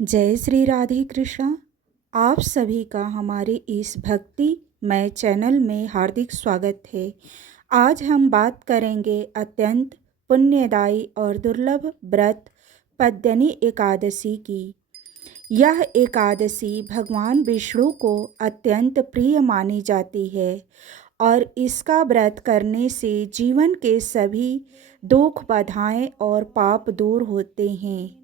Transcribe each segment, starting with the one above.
जय श्री राधे कृष्णा। आप सभी का हमारे इस भक्तिमय चैनल में हार्दिक स्वागत है। आज हम बात करेंगे अत्यंत पुण्यदायी और दुर्लभ व्रत पद्मिनी एकादशी की। यह एकादशी भगवान विष्णु को अत्यंत प्रिय मानी जाती है और इसका व्रत करने से जीवन के सभी दुख बाधाएं और पाप दूर होते हैं।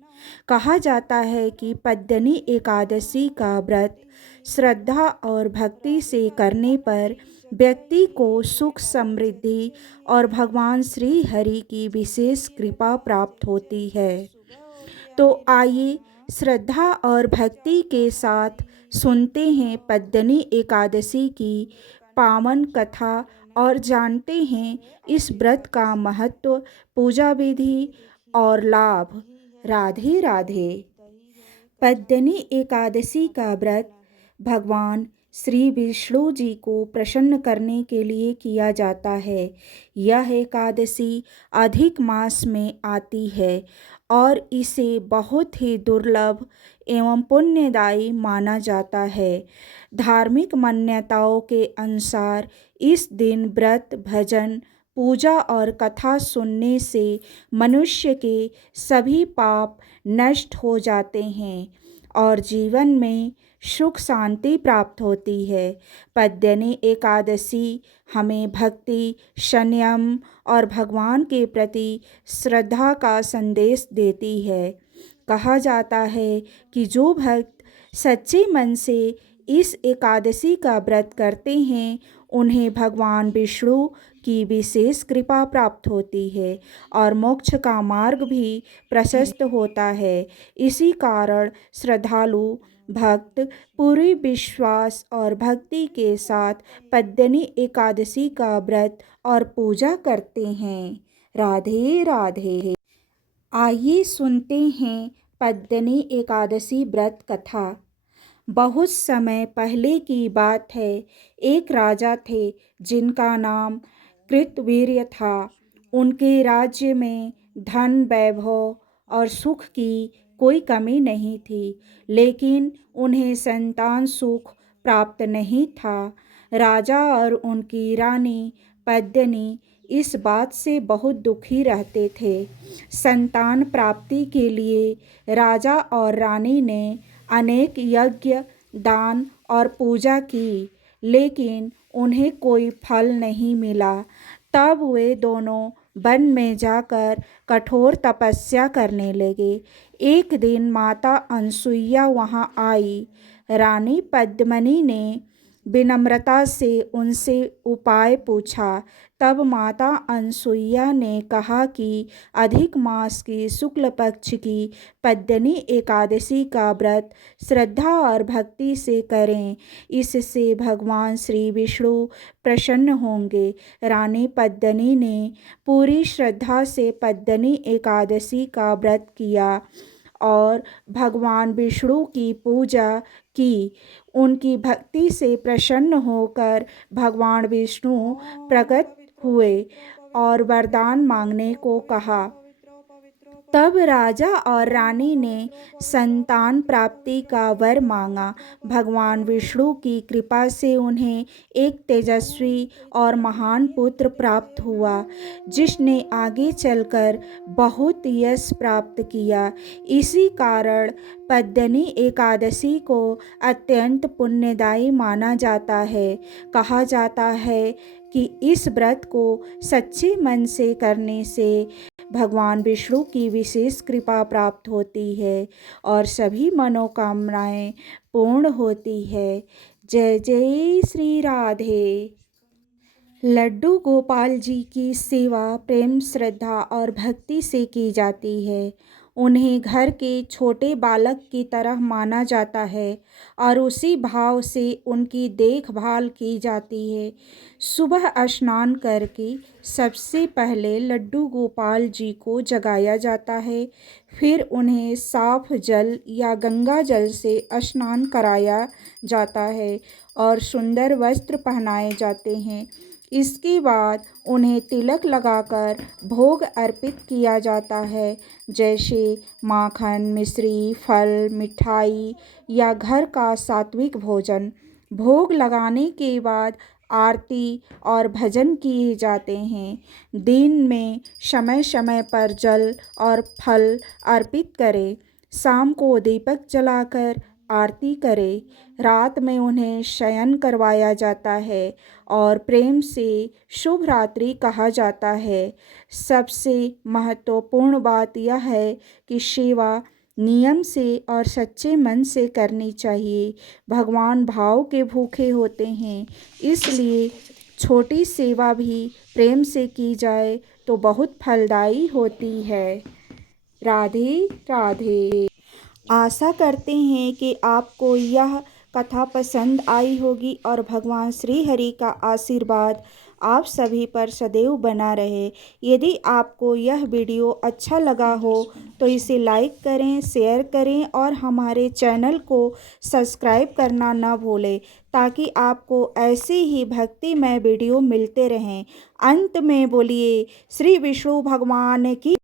कहा जाता है कि पद्मिनी एकादशी का व्रत श्रद्धा और भक्ति से करने पर व्यक्ति को सुख समृद्धि और भगवान श्री हरि की विशेष कृपा प्राप्त होती है। तो आइए श्रद्धा और भक्ति के साथ सुनते हैं पद्मिनी एकादशी की पावन कथा और जानते हैं इस व्रत का महत्व, पूजा विधि और लाभ। राधे राधे। पद्मिनी एकादशी का व्रत भगवान श्री विष्णु जी को प्रसन्न करने के लिए किया जाता है। यह एकादशी अधिक मास में आती है और इसे बहुत ही दुर्लभ एवं पुण्यदायी माना जाता है। धार्मिक मान्यताओं के अनुसार इस दिन व्रत, भजन, पूजा और कथा सुनने से मनुष्य के सभी पाप नष्ट हो जाते हैं और जीवन में सुख शांति प्राप्त होती है। पद्मिनी एकादशी हमें भक्ति, संयम और भगवान के प्रति श्रद्धा का संदेश देती है। कहा जाता है कि जो भक्त सच्चे मन से इस एकादशी का व्रत करते हैं उन्हें भगवान विष्णु की विशेष कृपा प्राप्त होती है और मोक्ष का मार्ग भी प्रशस्त होता है। इसी कारण श्रद्धालु भक्त पूरी विश्वास और भक्ति के साथ पद्मिनी एकादशी का व्रत और पूजा करते हैं। राधे राधे। आइए सुनते हैं पद्मिनी एकादशी व्रत कथा। बहुत समय पहले की बात है। एक राजा थे जिनका नाम कृतवीर्य था। उनके राज्य में धन, वैभव और सुख की कोई कमी नहीं थी, लेकिन उन्हें संतान सुख प्राप्त नहीं था। राजा और उनकी रानी पद्मिनी इस बात से बहुत दुखी रहते थे। संतान प्राप्ति के लिए राजा और रानी ने अनेक यज्ञ, दान और पूजा की, लेकिन उन्हें कोई फल नहीं मिला। तब वे दोनों वन में जाकर कठोर तपस्या करने लगे। एक दिन माता अनसुईया वहां आई। रानी पद्मिनी ने विनम्रता से उनसे उपाय पूछा। तब माता अनसुईया ने कहा कि अधिक मास की शुक्ल पक्ष की पद्मिनी एकादशी का व्रत श्रद्धा और भक्ति से करें, इससे भगवान श्री विष्णु प्रसन्न होंगे। रानी पद्मिनी ने पूरी श्रद्धा से पद्मिनी एकादशी का व्रत किया और भगवान विष्णु की पूजा की। उनकी भक्ति से प्रसन्न होकर भगवान विष्णु प्रकट हुए और वरदान मांगने को कहा। तब राजा और रानी ने संतान प्राप्ति का वर मांगा। भगवान विष्णु की कृपा से उन्हें एक तेजस्वी और महान पुत्र प्राप्त हुआ, जिसने आगे चलकर बहुत यश प्राप्त किया। इसी कारण पद्मिनी एकादशी को अत्यंत पुण्यदायी माना जाता है। कहा जाता है कि इस व्रत को सच्चे मन से करने से भगवान विष्णु की विशेष कृपा प्राप्त होती है और सभी मनोकामनाएं पूर्ण होती है। जय जय श्री राधे। लड्डू गोपाल जी की सेवा प्रेम, श्रद्धा और भक्ति से की जाती है। उन्हें घर के छोटे बालक की तरह माना जाता है और उसी भाव से उनकी देखभाल की जाती है। सुबह स्नान करके सबसे पहले लड्डू गोपाल जी को जगाया जाता है। फिर उन्हें साफ जल या गंगा जल से स्नान कराया जाता है और सुंदर वस्त्र पहनाए जाते हैं। इसके बाद उन्हें तिलक लगाकर भोग अर्पित किया जाता है, जैसे माखन, मिश्री, फल, मिठाई या घर का सात्विक भोजन। भोग लगाने के बाद आरती और भजन किए जाते हैं। दिन में समय समय पर जल और फल अर्पित करें। शाम को दीपक जलाकर आरती करें। रात में उन्हें शयन करवाया जाता है और प्रेम से शुभ रात्रि कहा जाता है। सबसे महत्वपूर्ण बात यह है कि सेवा नियम से और सच्चे मन से करनी चाहिए। भगवान भाव के भूखे होते हैं, इसलिए छोटी सेवा भी प्रेम से की जाए तो बहुत फलदायी होती है। राधे राधे। आशा करते हैं कि आपको यह कथा पसंद आई होगी और भगवान श्री हरि का आशीर्वाद आप सभी पर सदैव बना रहे। यदि आपको यह वीडियो अच्छा लगा हो तो इसे लाइक करें, शेयर करें और हमारे चैनल को सब्सक्राइब करना न भूलें, ताकि आपको ऐसे ही भक्तिमय वीडियो मिलते रहें। अंत में बोलिए श्री विष्णु भगवान की